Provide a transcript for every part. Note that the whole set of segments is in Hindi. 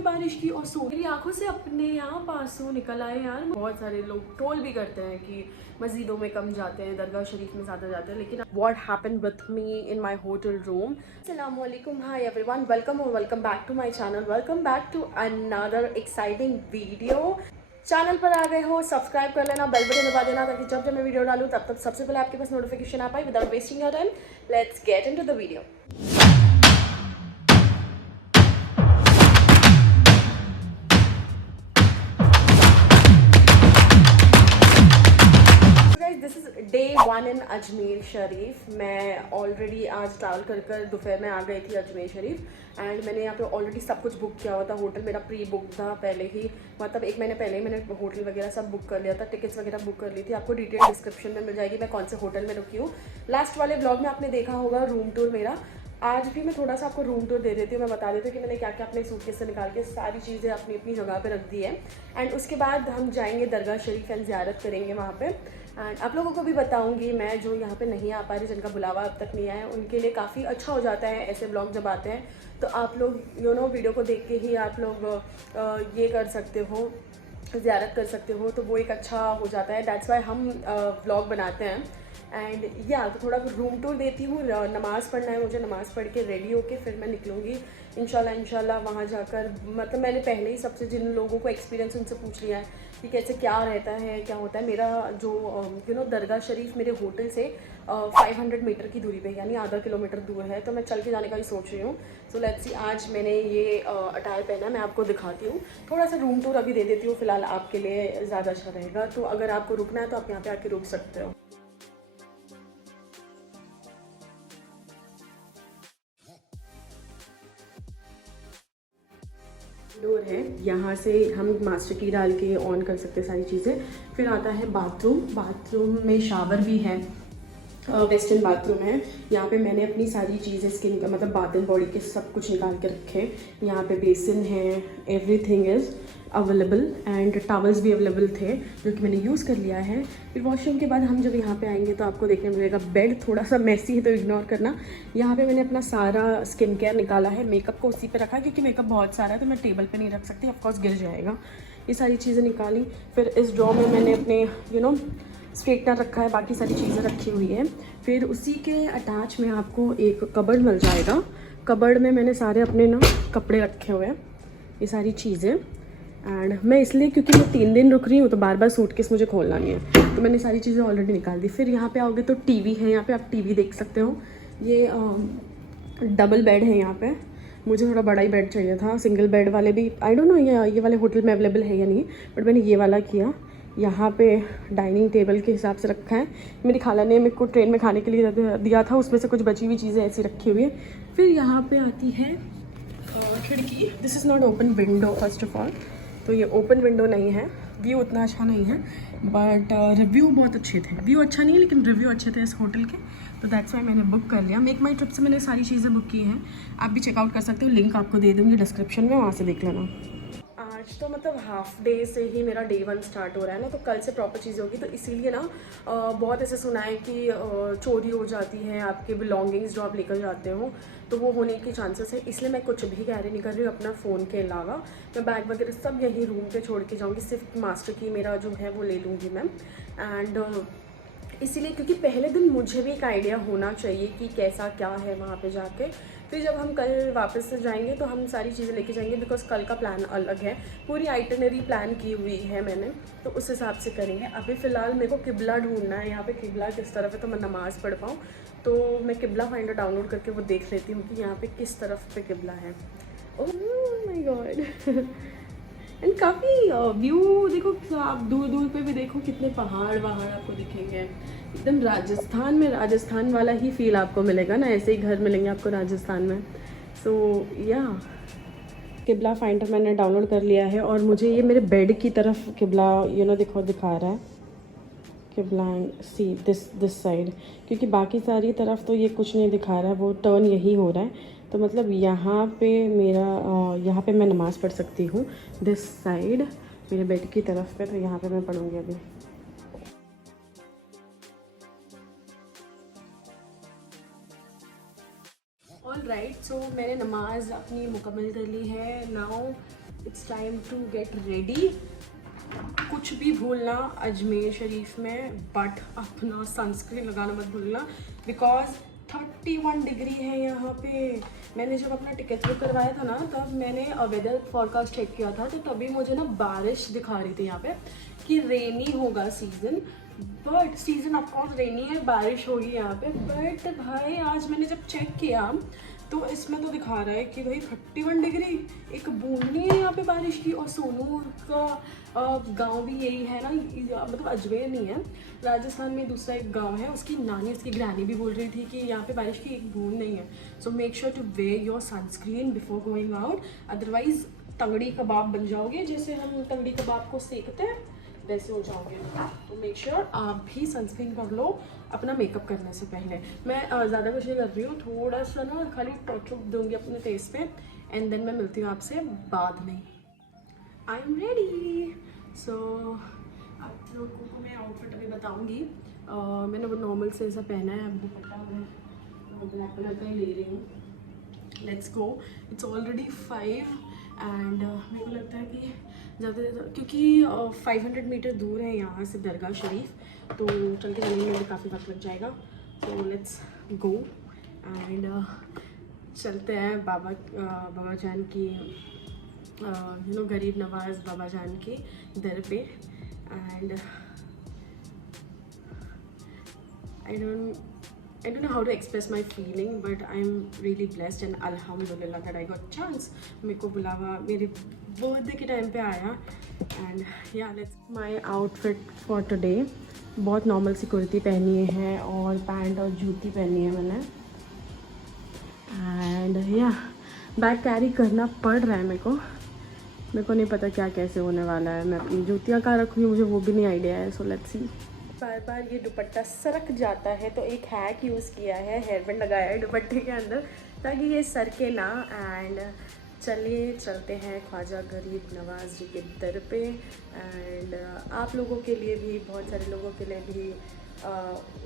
में बारिश की और मेरी आंखों से अपने यहाँ पासों निकल आए यार। बहुत सारे लोग ट्रोल भी करते हैं कि मस्जिदों में कम जाते हैं, दरगाह शरीफ में ज़्यादा जाते हैं, लेकिन what happened with me in my hotel room. अस्सलाम वालेकुम, हाय एवरीवन, वेलकम और welcome back to my channel, welcome back to another exciting video. Channel पर आ गए हो, सब्सक्राइब कर लेना, बेल बटन दबा देना ताकि जब जब मैं वीडियो डालूँ तब सबसे पहले आपके पास नोटिफिकेशन आ पाए। Without wasting your time, let's get into the video. This is day 1 इन अजमेर शरीफ। मैं ऑलरेडी आज ट्रैवल कर दोपहर में आ गई थी अजमेर शरीफ एंड मैंने यहाँ पे ऑलरेडी सब कुछ बुक किया हुआ था। होटल मेरा प्री बुक था पहले ही, मतलब 1 महीने पहले ही मैंने होटल वगैरह सब बुक कर लिया था, टिकट्स वगैरह बुक कर ली थी। आपको डिटेल डिस्क्रिप्शन में मिल जाएगी मैं कौन से होटल में रुकी हूँ। लास्ट वाले ब्लॉग में आपने देखा होगा रूम टूर मेरा। आज भी मैं थोड़ा सा आपको रूम टूर दे देती हूँ। मैं बता देती हूँ कि मैंने क्या क्या अपने सूटकेस से निकाल के सारी चीज़ें अपनी अपनी जगह पे रख दी है। एंड उसके बाद हम जाएंगे दरगाह शरीफ एंड ज़ियारत करेंगे वहाँ पे। एंड आप लोगों को भी बताऊंगी मैं, जो यहाँ पे नहीं आ पा रही, जिनका बुलावा अब तक नहीं आया, उनके लिए काफ़ी अच्छा हो जाता है ऐसे ब्लॉग जब आते हैं। तो आप लोग वीडियो को देख के ही आप लोग ये कर सकते हो, ज़ियारत कर सकते हो, तो वो एक अच्छा हो जाता है। दैट्स वाई हम व्लॉग बनाते हैं। एंड तो थोड़ा रूम टूर देती हूँ। नमाज़ पढ़ना है मुझे, नमाज़ पढ़ के रेडी होके फिर मैं निकलूँगी इंशाल्लाह वहाँ जाकर। मतलब मैंने पहले ही सबसे जिन लोगों को एक्सपीरियंस उनसे पूछ लिया है कि कैसे क्या रहता है, क्या होता है। मेरा जो दरगाह शरीफ मेरे होटल से 500 मीटर की दूरी पे, यानी आधा किलोमीटर दूर है, तो मैं चल के जाने का ही सोच रही हूँ। सो लेट्स सी, आज मैंने ये अटायर पहना है, मैं आपको दिखाती हूँ। थोड़ा सा रूम टूर अभी दे देती हूँ फिलहाल, आपके लिए ज़्यादा अच्छा रहेगा। तो अगर आपको रुकना है तो आप यहाँ पे आके रुक सकते हो। डोर है, यहाँ से हम मास्टर की डाल के ऑन कर सकते हैं सारी चीज़ें। फिर आता है बाथरूम। बाथरूम में शावर भी है, वेस्टर्न बाथरूम है। यहाँ पे मैंने अपनी सारी चीज़ें स्किन का मतलब बाथ एंड बॉडी के सब कुछ निकाल के रखे। यहाँ पे बेसिन है, everything is available and towels भी अवेलेबल थे जो कि मैंने यूज़ कर लिया है। फिर वॉशरूम के बाद हम जब यहाँ पे आएंगे तो आपको देखने मिलेगा बेड थोड़ा सा मैसी है तो इग्नोर करना। यहाँ पे मैंने अपना सारा स्किन केयर निकाला है, मेकअप को उसी पे रखा क्योंकि मेकअप बहुत सारा है तो मैं टेबल पे नहीं रख सकती, ऑफकोर्स गिर जाएगा। ये सारी चीज़ें निकाली। फिर इस ड्रॉ में मैंने अपने स्ट्रेटनर रखा है, बाकी सारी चीज़ें रखी हुई है। फिर उसी के अटैच में आपको एक कबर्ड मिल जाएगा। कबर्ड में मैंने सारे अपने कपड़े रखे हुए हैं, ये सारी चीज़ें। एंड मैं इसलिए क्योंकि मैं 3 दिन रुक रही हूँ तो बार बार सूटकेस मुझे खोलना नहीं है, तो मैंने सारी चीज़ें ऑलरेडी निकाल दी। फिर यहाँ पे आओगे तो टीवी है, यहाँ पे आप टीवी देख सकते हो। ये डबल बेड है यहाँ पे। मुझे थोड़ा बड़ा ही बेड चाहिए था, सिंगल बेड वाले भी आई डोंट नो ये वाले होटल में अवेलेबल है या नहीं, बट मैंने ये वाला किया। यहाँ पे डाइनिंग टेबल के हिसाब से रखा है। मेरी खाला ने मेरे को ट्रेन में खाने के लिए दिया था, उसमें से कुछ बची हुई चीज़ें ऐसी रखी हुई है। फिर यहाँ पे आती है खिड़की। This is not open window first of all, तो ये ओपन विंडो नहीं है। व्यू उतना अच्छा नहीं है बट रिव्यू बहुत अच्छे थे। व्यू अच्छा नहीं है लेकिन रिव्यू अच्छे थे इस होटल के, तो दैट्स वाई मैंने बुक कर लिया। मेक माई ट्रिप से मैंने सारी चीज़ें बुक की हैं, आप भी चेकआउट कर सकते हो, लिंक आपको दे दूँगी डिस्क्रिप्शन में, वहाँ से देख लेना। आज तो मतलब हाफ डे से ही मेरा डे 1 स्टार्ट हो रहा है ना, तो कल से प्रॉपर चीज़ें होगी। तो इसीलिए ना बहुत ऐसे सुना है कि चोरी हो जाती है, आपके बिलोंगिंग्स जो आप लेकर जाते हो तो वो होने के चांसेस है। इसलिए मैं कुछ भी कैरी नहीं कर रही हूँ अपना फ़ोन के अलावा। मैं बैग वगैरह सब यहीं रूम पे छोड़ के जाऊँगी, सिर्फ मास्टर की मेरा जो है वो ले लूँगी मैं। एंड इसीलिए क्योंकि पहले दिन मुझे भी एक आइडिया होना चाहिए कि कैसा क्या है वहाँ पे जाके। फिर जब हम कल वापस से जाएंगे तो हम सारी चीज़ें लेके जाएंगे, बिकॉज कल का प्लान अलग है, पूरी आइटनरी प्लान की हुई है मैंने, तो उस हिसाब से करेंगे। अभी फ़िलहाल मेरे को किबला ढूंढना है, यहाँ पे किबला किस तरफ है तो मैं नमाज़ पढ़ पाऊँ। तो मैं किबला फाइंडर डाउनलोड करके वो देख लेती हूँ कि यहाँ पे किस तरफ पे किबला है। ओह माय गॉड एंड काफ़ी व्यू देखो, आप दूर दूर पे भी देखो कितने पहाड़ वहाड़ आपको दिखेंगे। एकदम राजस्थान में राजस्थान वाला ही फील आपको मिलेगा ना, ऐसे ही घर मिलेंगे आपको राजस्थान में। सो या किबला फाइंडर मैंने डाउनलोड कर लिया है और मुझे ये मेरे बेड की तरफ किबला देखो दिखा रहा है किबला, सी दिस साइड, क्योंकि बाकी सारी तरफ तो ये कुछ नहीं दिखा रहा है, वो टर्न यही हो रहा है। तो मतलब यहाँ पे यहाँ पे मैं नमाज़ पढ़ सकती हूँ दिस साइड मेरे बेड की तरफ पे, तो यहाँ पे मैं पढ़ूँगी अभी। ऑल राइट, सो मैंने नमाज अपनी मुकम्मल कर ली है। Now it's time to get ready. कुछ भी भूलना अजमेर शरीफ में, बट अपना सनस्क्रीन लगाना मत भूलना, बिकॉज 31 डिग्री है यहाँ पे। मैंने जब अपना टिकट बुक करवाया था ना, तब मैंने वेदर फॉरकास्ट चेक किया था, तो तभी मुझे ना बारिश दिखा रही थी यहाँ पे कि रेनी होगा सीज़न, बट सीज़न ऑफकोर्स रेनी है, बारिश होगी यहाँ पे। बट भाई आज मैंने जब चेक किया तो इसमें तो दिखा रहा है कि भाई 31 डिग्री, एक बूंद नहीं है यहाँ पे बारिश की। और सोनू का गांव भी यही है ना, मतलब अजमेर नहीं है, राजस्थान में दूसरा एक गांव है, उसकी नानी, उसकी ग्रैनी भी बोल रही थी कि यहाँ पे बारिश की एक बूंद नहीं है। So make sure to wear your sunscreen before going out, otherwise tangdi kebab बन जाओगे। जैसे हम तंगड़ी कबाब को सेकते हैं वैसे हो जाओगे। तो मेक श्योर आप भी सनस्क्रीन कर लो अपना मेकअप करने से पहले। मैं ज़्यादा कुछ नहीं कर रही हूँ, थोड़ा सा ना खाली टच अप दूँगी अपने फेस पे, एंड देन मैं मिलती हूँ आपसे बाद में। I am ready. सो आप लोगों को मैं आउटफिट अभी बताऊँगी। मैंने वो नॉर्मल से ऐसा पहना है, अब दुपट्टा मैं ब्लैक कलर का ही ले रही हूँ। Let's go. It's already 5 and मेरे को लगता है कि ज़्यादा, क्योंकि 500 मीटर दूर है यहाँ से दरगाह शरीफ, तो चल के जाने में काफ़ी वक्त लग जाएगा। तो लेट्स गो एंड चलते हैं बाबा जान की गरीब नवाज बाबा जान की दर पे। And I don't know how to express my feeling, but I'm really blessed and alhamdulillah that I got chance. मेरे को बुलावा मेरे बर्थडे के टाइम पे आया। एंड या let's my outfit for today. बहुत नॉर्मल सी कुर्ती पहनी है और पैंट और जूती पहनी है मैंने। एंड या बैग कैरी करना पड़ रहा है मेरे को नहीं पता क्या कैसे होने वाला है। मैं अपनी जूतियाँ कहाँ रखूँगी मुझे वो भी नहीं आइडिया है। So let's see. बार बार ये दुपट्टा सरक जाता है, तो एक हैक यूज़ किया है, हेयर बैंड लगाया है दुपट्टे के अंदर ताकि ये सरके ना। एंड चलिए चलते हैं ख्वाजा गरीब नवाज जी के दर पे। एंड आप लोगों के लिए भी, बहुत सारे लोगों के लिए भी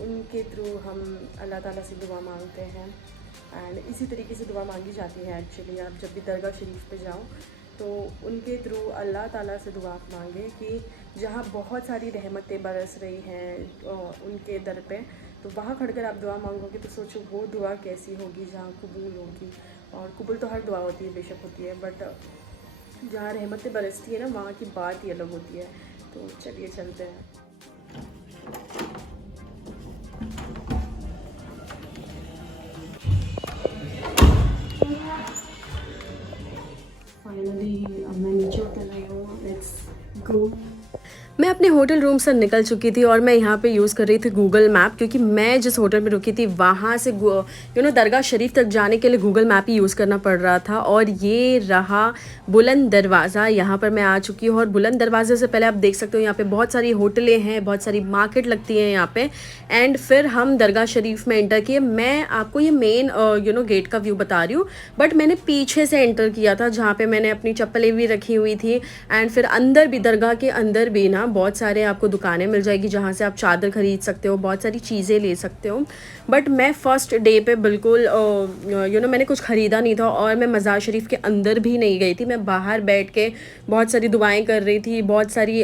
उनके थ्रू हम अल्लाह ताला से दुआ मांगते हैं। एंड इसी तरीके से दुआ मांगी जाती है एक्चुअली। आप जब भी दरगाह शरीफ पे जाओ तो उनके थ्रू अल्लाह ताला से दुआ मांगे कि जहाँ बहुत सारी रहमतें बरस रही हैं उनके दर पे, तो वहाँ खड़कर आप दुआ मांगोगे तो सोचो वो दुआ कैसी होगी जहाँ कबूल होगी। और कबूल तो हर दुआ होती है, बेशक होती है, बट जहाँ रहमतें बरसती है ना वहाँ की बात ही अलग होती है। तो चलिए चलते हैं। फाइनली अब मैं नीचे उतर रही हूँ। Let's go. मैं अपने होटल रूम से निकल चुकी थी और मैं यहाँ पे यूज़ कर रही थी गूगल मैप, क्योंकि मैं जिस होटल में रुकी थी वहाँ से दरगाह शरीफ तक जाने के लिए गूगल मैप ही यूज़ करना पड़ रहा था। और ये रहा बुलंद दरवाज़ा, यहाँ पर मैं आ चुकी हूँ। और बुलंद दरवाजे से पहले आप देख सकते हो यहाँ पे बहुत सारी होटलें हैं, बहुत सारी मार्केट लगती हैं यहाँ पे। एंड फिर हम दरगाह शरीफ में एंटर किए। मैं आपको ये मेन गेट का व्यू बता रही हूँ, बट मैंने पीछे से एंटर किया था जहाँ पे मैंने अपनी चप्पलें भी रखी हुई थी। एंड फिर अंदर भी, दरगाह के अंदर भी ना बहुत सारे आपको दुकानें मिल जाएगी जहाँ से आप चादर ख़रीद सकते हो, बहुत सारी चीज़ें ले सकते हो। बट मैं फ़र्स्ट डे पे बिल्कुल मैंने कुछ ख़रीदा नहीं था और मैं मज़ार शरीफ के अंदर भी नहीं गई थी। मैं बाहर बैठ के बहुत सारी दुआएं कर रही थी, बहुत सारी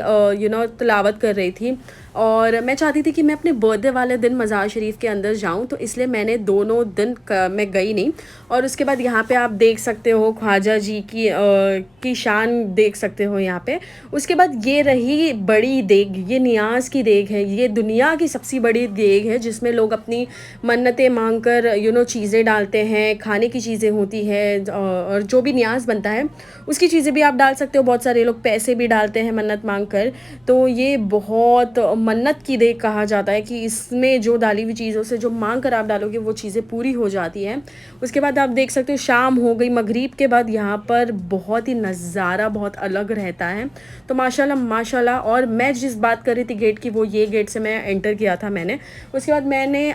तिलावत कर रही थी। और मैं चाहती थी कि मैं अपने बर्थडे वाले दिन मज़ार शरीफ के अंदर जाऊं, तो इसलिए मैंने दोनों दिन मैं गई नहीं। और उसके बाद यहाँ पे आप देख सकते हो ख्वाजा जी की शान देख सकते हो यहाँ पे। उसके बाद ये रही बड़ी देग, ये नियाज की देग है, ये दुनिया की सबसे बड़ी देग है जिसमें लोग अपनी मन्नतें मांग कर चीज़ें डालते हैं, खाने की चीज़ें होती है और जो भी नियाज बनता है उसकी चीज़ें भी आप डाल सकते हो। बहुत सारे लोग पैसे भी डालते हैं मन्नत मांग कर। तो ये बहुत मन्नत की देग कहा जाता है कि इसमें जो डाली हुई चीज़ों से जो मांग कर आप डालोगे वो चीज़ें पूरी हो जाती हैं। उसके बाद आप देख सकते हो शाम हो गई, मगरिब के बाद यहाँ पर बहुत ही नज़ारा बहुत अलग रहता है। तो माशाल्लाह माशाल्लाह। और मैं जिस बात कर रही थी गेट की, वो ये गेट से मैं एंटर किया था मैंने। उसके बाद मैंने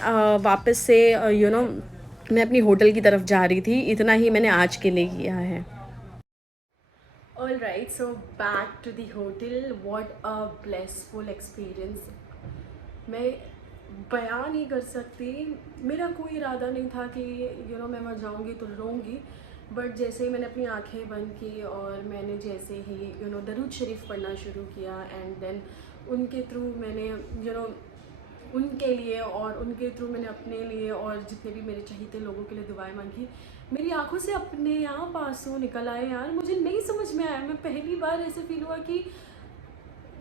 वापस से मैं अपनी होटल की तरफ जा रही थी। इतना ही मैंने आज के लिए किया है। Alright, so back to the hotel. What a blissful experience. मैं बयान नहीं कर सकती। मेरा कोई इरादा नहीं था कि मैं वहाँ जाऊँगी तो रहूँगी, बट जैसे ही मैंने अपनी आंखें बंद की और मैंने जैसे ही दरूद शरीफ पढ़ना शुरू किया, एंड देन उनके थ्रू मैंने उनके लिए और उनके थ्रू मैंने अपने लिए और जितने भी मेरे चाहते लोगों के लिए दुआएं मांगी, मेरी आंखों से अपने आप आंसू निकल आए यार। मुझे नहीं समझ में आया, मैं पहली बार ऐसे फील हुआ कि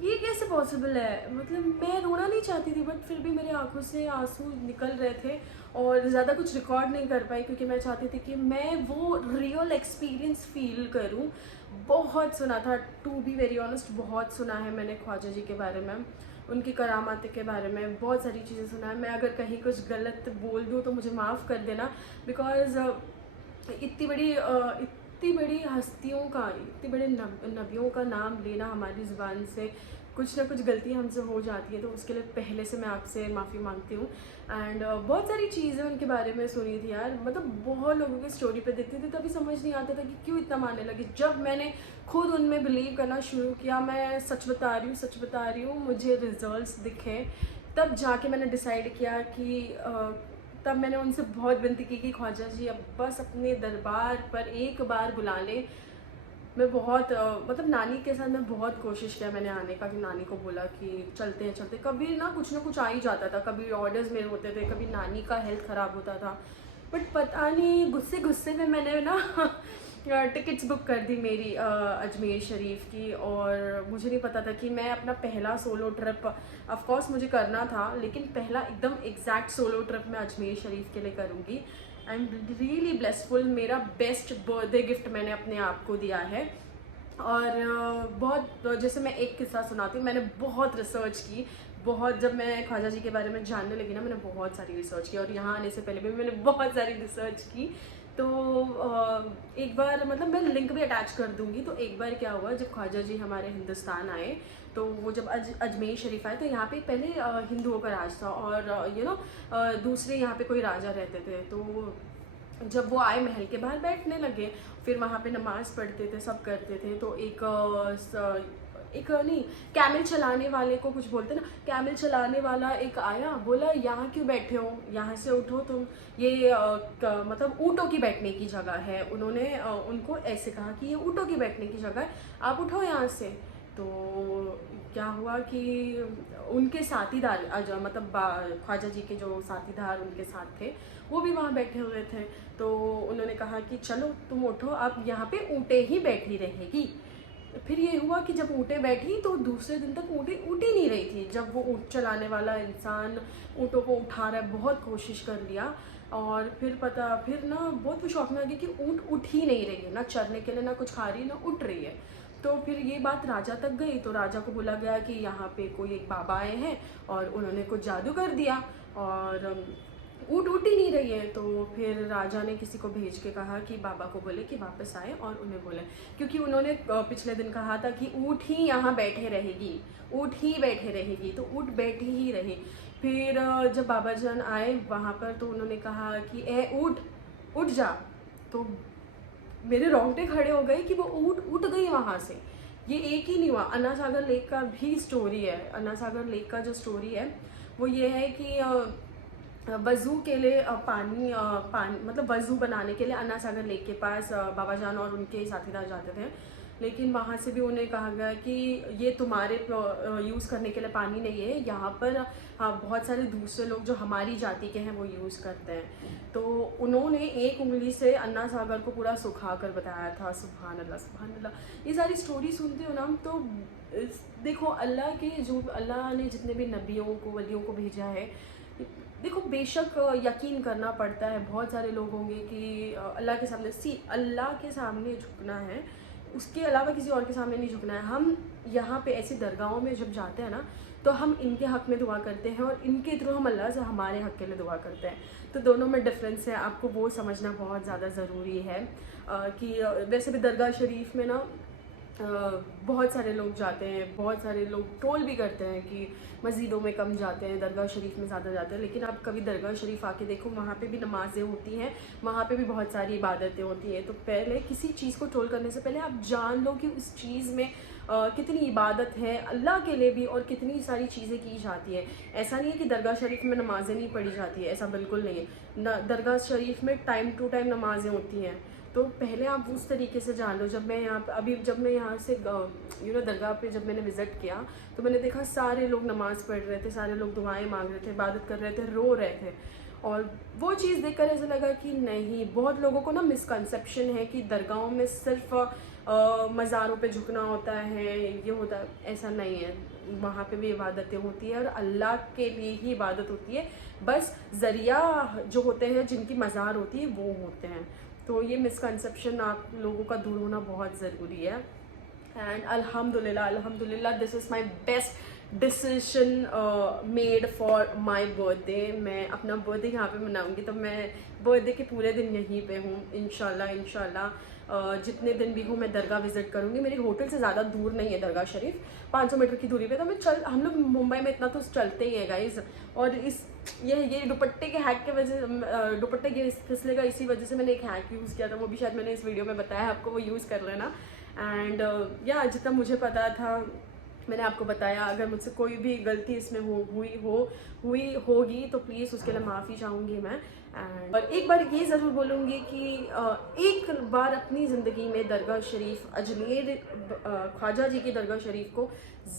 ये कैसे पॉसिबल है। मतलब मैं रोना नहीं चाहती थी बट फिर भी मेरे आंखों से आंसू निकल रहे थे, और ज़्यादा कुछ रिकॉर्ड नहीं कर पाई क्योंकि मैं चाहती थी कि मैं वो रियल एक्सपीरियंस फील करूं। बहुत सुना था, टू बी वेरी ऑनेस्ट, बहुत सुना है मैंने ख्वाजा जी के बारे में, उनकी करामात के बारे में बहुत सारी चीज़ें सुना है। मैं अगर कहीं कुछ गलत बोल दूँ तो मुझे माफ़ कर देना, बिकॉज़ इतनी बड़ी हस्तियों का, इतने बड़े नबियों का नाम लेना हमारी ज़ुबान से कुछ ना कुछ गलती हमसे हो जाती है, तो उसके लिए पहले से मैं आपसे माफ़ी मांगती हूँ। एंड बहुत सारी चीज़ें उनके बारे में सुनी थी यार, मतलब बहुत लोगों की स्टोरी पे देखती थी तभी समझ नहीं आता था कि क्यों इतना मानने लगी। जब मैंने खुद उनमें बिलीव करना शुरू किया, मैं सच बता रही हूँ, मुझे रिजल्ट्स दिखे, तब जाके मैंने डिसाइड किया कि तब मैंने उनसे बहुत विनती की कि ख्वाजा जी अब बस अपने दरबार पर एक बार बुला लें। मैं बहुत मतलब नानी के साथ मैं बहुत कोशिश किया मैंने आने का, कि नानी को बोला कि चलते हैं कभी ना कुछ आ ही जाता था, कभी ऑर्डर्स मेरे होते थे, कभी नानी का हेल्थ ख़राब होता था, बट पता नहीं गुस्से में मैंने ना टिकट्स बुक कर दी मेरी अजमेर शरीफ की, और मुझे नहीं पता था कि मैं अपना पहला सोलो ट्रिप, ऑफ कोर्स मुझे करना था, लेकिन पहला एकदम एग्जैक्ट सोलो ट्रिप मैं अजमेर शरीफ के लिए करूँगी। आई एम रियली ब्लेसफुल, मेरा बेस्ट बर्थडे गिफ्ट मैंने अपने आप को दिया है। और बहुत, जैसे मैं एक किस्सा सुनाती हूँ, मैंने बहुत रिसर्च की, बहुत, जब मैं ख्वाजा जी के बारे में जानने लगी ना, मैंने बहुत सारी रिसर्च की, और यहाँ आने से पहले भी मैंने बहुत सारी रिसर्च की। तो एक बार, मतलब मैं लिंक भी अटैच कर दूँगी, तो एक बार क्या हुआ, जब ख्वाजा जी हमारे हिंदुस्तान आए, तो वो जब अजमेर शरीफ आए, तो यहाँ पे पहले हिंदुओं का राज था, और दूसरे यहाँ पे कोई राजा रहते थे। तो जब वो आए, महल के बाहर बैठने लगे, फिर वहाँ पे नमाज़ पढ़ते थे, सब करते थे, तो एक नहीं, कैमल चलाने वाले को कुछ बोलते ना, कैमल चलाने वाला एक आया, बोला यहाँ क्यों बैठे हो, यहाँ से उठो तुम, ये मतलब ऊँटों की बैठने की जगह है। उन्होंने उनको ऐसे कहा कि ये ऊँटों की बैठने की जगह है, आप उठो यहाँ से। तो क्या हुआ कि उनके साथीदार, मतलब ख्वाजा जी के जो साथीदार उनके साथ थे, वो भी वहाँ बैठे हुए थे। तो उन्होंने कहा कि चलो तुम उठो, अब यहाँ पे ऊँटें ही बैठी रहेगी। फिर ये हुआ कि जब ऊँटें बैठी तो दूसरे दिन तक ऊँटें उठ ही नहीं रही थी। जब वो ऊँट चलाने वाला इंसान ऊँटों को उठा रहा है, बहुत कोशिश कर लिया, और फिर ना बहुत शौक में आ गया कि ऊँट उठ ही नहीं रही है, ना चरने के लिए, ना कुछ खा रही है, ना उठ रही है। तो फिर ये बात राजा तक गई, तो राजा को बोला गया कि यहाँ पे कोई एक बाबा आए हैं और उन्होंने कुछ जादू कर दिया, और ऊँट उठ ही नहीं रही है। तो फिर राजा ने किसी को भेज के कहा कि बाबा को बोले कि वापस आए और उन्हें बोले, क्योंकि उन्होंने पिछले दिन कहा था कि ऊँट ही यहाँ बैठे रहेगी, ऊँट ही बैठे रहेगी, तो ऊँट बैठी ही रही। फिर जब बाबा जान आए वहाँ पर, तो उन्होंने कहा कि ए ऊँट, उठ जा। तो मेरे रोंगटे खड़े हो गए कि वो ऊँट उठ गई वहाँ से। ये एक ही नहीं हुआ, अन्ना सागर लेक का भी स्टोरी है। अन्ना सागर लेक का जो स्टोरी है वो ये है कि वज़ू के लिए पानी मतलब वज़ू बनाने के लिए अन्ना सागर लेक के पास बाबा जान और उनके साथीदार जाते थे, लेकिन वहाँ से भी उन्हें कहा गया कि ये तुम्हारे यूज़ करने के लिए पानी नहीं है, यहाँ पर बहुत सारे दूसरे लोग जो हमारी जाति के हैं वो यूज़ करते हैं। तो उन्होंने एक उंगली से अन्ना सागर को पूरा सुखा कर बताया था। सुभान अल्लाह, सुभान अल्लाह। ये सारी स्टोरी सुनते हो ना, तो देखो अल्लाह ने जितने भी नबियों को, वलियों को भेजा है, देखो बेशक यकीन करना पड़ता है। बहुत सारे लोग होंगे कि अल्लाह के सामने अल्लाह के सामने झुकना है, उसके अलावा किसी और के सामने नहीं झुकना है। हम यहाँ पे ऐसी दरगाहों में जब जाते हैं ना, तो हम इनके हक़ में दुआ करते हैं और इनके थ्रू हम अल्लाह से हमारे हक़ के लिए दुआ करते हैं। तो दोनों में डिफरेंस है, आपको वो समझना बहुत ज़्यादा ज़रूरी है। कि वैसे भी दरगाह शरीफ में ना बहुत सारे लोग जाते हैं, बहुत सारे लोग ट्रोल भी करते हैं कि मस्जिदों में कम जाते हैं, दरगाह शरीफ में ज़्यादा जाते हैं। लेकिन आप कभी दरगाह शरीफ आके देखो, वहाँ पे भी नमाज़ें होती हैं, वहाँ पे भी बहुत सारी इबादतें होती हैं। तो पहले किसी चीज़ को ट्रोल करने से पहले आप जान लो कि उस चीज़ में कितनी इबादत है अल्लाह के लिए भी, और कितनी सारी चीज़ें की जाती है। ऐसा नहीं है कि दरगाह शरीफ में नमाज़ें नहीं पढ़ी जाती है, ऐसा बिल्कुल नहीं है। दरगाह शरीफ में टाइम टू टाइम नमाज़ें होती हैं, तो पहले आप उस तरीके से जान लो। जब मैं यहाँ से दरगाह पे जब मैंने विज़िट किया तो मैंने देखा सारे लोग नमाज़ पढ़ रहे थे, सारे लोग दुआएं मांग रहे थे, इबादत कर रहे थे, रो रहे थे। और वो चीज़ देखकर ऐसा लगा कि नहीं, बहुत लोगों को ना मिसकंसेप्शन है कि दरगाहों में सिर्फ मज़ारों पे झुकना होता है, ये होता है। ऐसा नहीं है, वहाँ पे भी इबादतें होती है और अल्लाह के लिए ही इबादत होती है। बस ज़रिया जो होते हैं, जिनकी मज़ार होती है, वो होते हैं। तो ये मिसकंसेप्शन आप लोगों का दूर होना बहुत ज़रूरी है। एंड अल्हम्दुलिल्लाह this is my best decision made for my birthday. मैं अपना बर्थडे यहाँ पे मनाऊँगी, तो मैं बर्थडे के पूरे दिन यहीं पे हूँ इंशाल्लाह। जितने दिन भी हूँ मैं दरगाह विज़िट करूँगी। मेरी होटल से ज़्यादा दूर नहीं है दरगाह शरीफ, 500 मीटर की दूरी पे। तो हम लोग मुंबई में इतना तो चलते ही है गाइज़। और ये दुपट्टे के हैक के वजह, दुपट्टे के फिसले का इसी वजह से मैंने एक हैक यूज़ किया था, वो भी शायद मैंने इस वीडियो में बताया आपको, वो यूज़ कर लेना। एंड या जितना मुझे पता था मैंने आपको बताया। अगर मुझसे कोई भी गलती इसमें हुई होगी तो प्लीज़ उसके लिए माफ़ी चाहूँगी मैं। एंड और एक बार ये ज़रूर बोलूँगी कि एक बार अपनी ज़िंदगी में दरगाह शरीफ, अजमेर ख्वाजा जी की दरगाह शरीफ को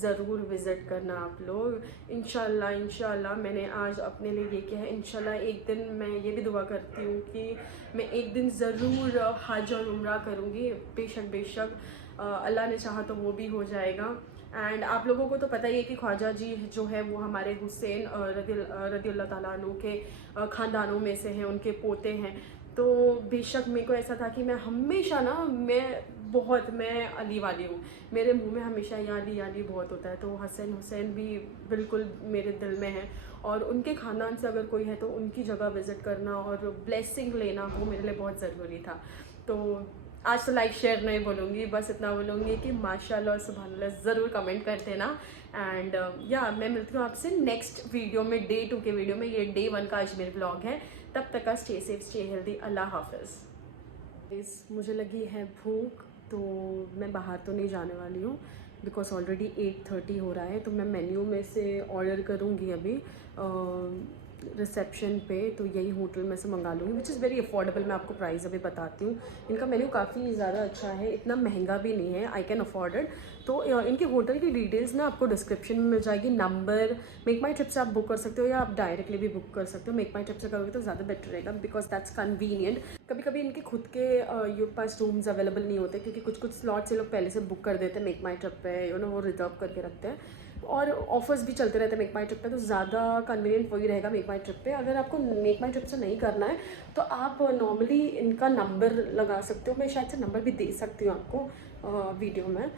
ज़रूर विज़िट करना आप लोग। इंशाल्लाह मैंने आज अपने लिए ये किया है। इंशाल्लाह एक दिन मैं ये भी दुआ करती हूँ कि मैं एक दिन ज़रूर हज और उम्रा करूँगी। बेशक अल्लाह ने चाहा तो वो भी हो जाएगा। एंड आप लोगों को तो पता ही है कि ख्वाजा जी जो है वो हमारे हुसैन रदी अल्लाह ताला अन्हु के ख़ानदानों में से हैं, उनके पोते हैं। तो बेशक मेरे को ऐसा था कि मैं हमेशा ना मैं अली वाली हूँ, मेरे मुंह में हमेशा या अली बहुत होता है। तो हुसैन भी बिल्कुल मेरे दिल में है। और उनके ख़ानदान से अगर कोई है तो उनकी जगह विज़िट करना और ब्लेसिंग लेना वो मेरे लिए बहुत ज़रूरी था। तो आज तो लाइक शेयर नहीं बोलूँगी, बस इतना बोलूँगी कि माशाल्लाह और सुभानअल्लाह ज़रूर कमेंट कर देना। एंड या मैं मिलती हूँ आपसे नेक्स्ट वीडियो में, डे 2 के वीडियो में। ये डे 1 का अजमेर व्लॉग है। तब तक का स्टे सेफ, स्टे हेल्दी, अल्लाह हाफिज़। मुझे लगी है भूख, तो मैं बाहर तो नहीं जाने वाली हूँ बिकॉज ऑलरेडी 8:30 हो रहा है। तो मैं मेन्यू में से ऑर्डर करूँगी अभी रिसेप्शन पे, तो यही होटल में से मंगा लूँगी, विच इज़ वेरी अफोर्डेबल। मैं आपको प्राइस अभी बताती हूँ। इनका मेन्यू काफ़ी ज़्यादा अच्छा है, इतना महंगा भी नहीं है, आई कैन अफोर्ड इट। तो इनके होटल की डिटेल्स ना आपको डिस्क्रिप्शन में मिल जाएगी। नंबर मेक माई ट्रिप से आप बुक कर सकते हो या आप डायरेक्टली भी बुक कर सकते हो। मेक माई ट्रिप से करोगे तो ज़्यादा बेटर रहेगा बिकॉज दैट्स कन्वीनियंट। कभी कभी इनके खुद के ये पास रूम्स अवेलेबल नहीं होते, क्योंकि कुछ स्लॉट्स ये लोग पहले से बुक कर देते हैं मेक माई ट्रिप पे, वो रिजर्व करके रखते हैं। और ऑफर्स भी चलते रहते हैं मेक माई ट्रिप पे, तो ज़्यादा कन्वीनियंट वही रहेगा मेक माई ट्रिप पे। अगर आपको मेक माई ट्रिप से नहीं करना है तो आप नॉर्मली इनका नंबर लगा सकते हो। मैं शायद से नंबर भी दे सकती हूँ आपको वीडियो में,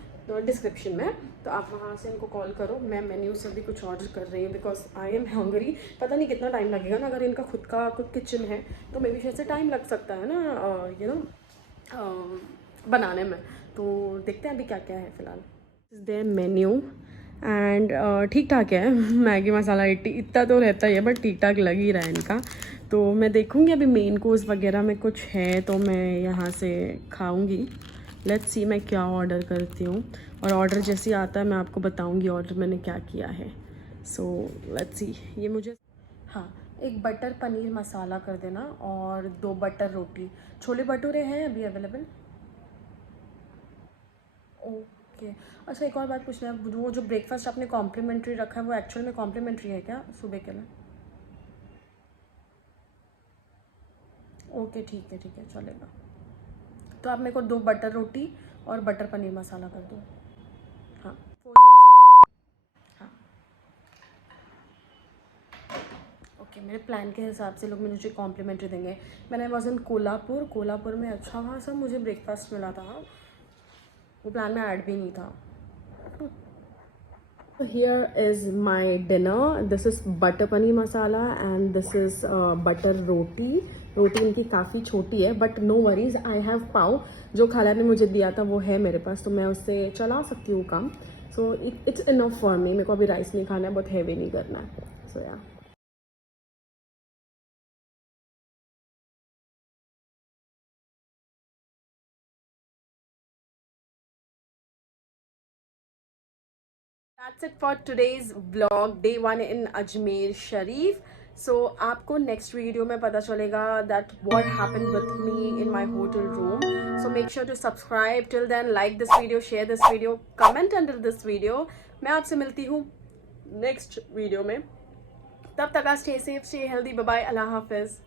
डिस्क्रिप्शन में। तो आप वहाँ से इनको कॉल करो। मैं मेन्यू से भी कुछ ऑर्डर कर रही हूँ बिकॉज आई एम हंगरी। पता नहीं कितना टाइम लगेगा ना, अगर इनका खुद किचन है तो मे भी शायद से टाइम लग सकता है ना बनाने में। तो देखते हैं अभी क्या क्या है फ़िलहाल। इज़ देयर मेन्यू एंड ठीक ठाक है। मैगी मसाला 80 इतना तो रहता ही है, बट ठीक ठाक लग ही रहा है इनका। तो मैं देखूँगी अभी मेन कोर्स वगैरह में कुछ है तो मैं यहाँ से खाऊँगी। लेट्स सी मैं क्या ऑर्डर करती हूँ, और ऑर्डर जैसे आता है मैं आपको बताऊँगी ऑर्डर मैंने क्या किया है। So let's see. ये मुझे हाँ, एक बटर पनीर मसाला कर देना और 2 बटर रोटी। छोले भटूरे हैं अभी अवेलेबल? ओके। अच्छा, एक और बात पूछना है, वो जो ब्रेकफास्ट आपने कॉम्प्लीमेंट्री रखा है वो एक्चुअल में कॉम्प्लीमेंट्री है क्या सुबह के लिए? ओके, ठीक है चलेगा। तो आप मेरे को 2 बटर रोटी और बटर पनीर मसाला कर दो। हाँ, 406। हाँ ओके। मेरे प्लान के हिसाब से लोग मुझे कॉम्प्लीमेंट्री देंगे। मैंने वॉज इन कोल्हापुर में अच्छा खासा मुझे ब्रेकफास्ट मिला था, वो प्लान में ऐड भी नहीं था। Here is my dinner. This is butter paneer masala and this is butter roti. रोटी इनकी काफ़ी छोटी है but no worries, I have pav जो खाला ने मुझे दिया था वो है मेरे पास, तो मैं उससे चला सकती हूँ काम। So it's enough for me. मेरे को अभी राइस नहीं खाना है, बहुत हैवी नहीं करना है। सो या that's it for today's vlog, day 1 in Ajmer Sharif. सो आपको नेक्स्ट वीडियो में पता चलेगा that what happened with me in my hotel room. So make sure to subscribe. Till then like this video, share this video, comment under this video. मैं आपसे मिलती हूँ नेक्स्ट वीडियो में. तब तक stay safe, stay healthy. Bye bye. Allah हाफिज़.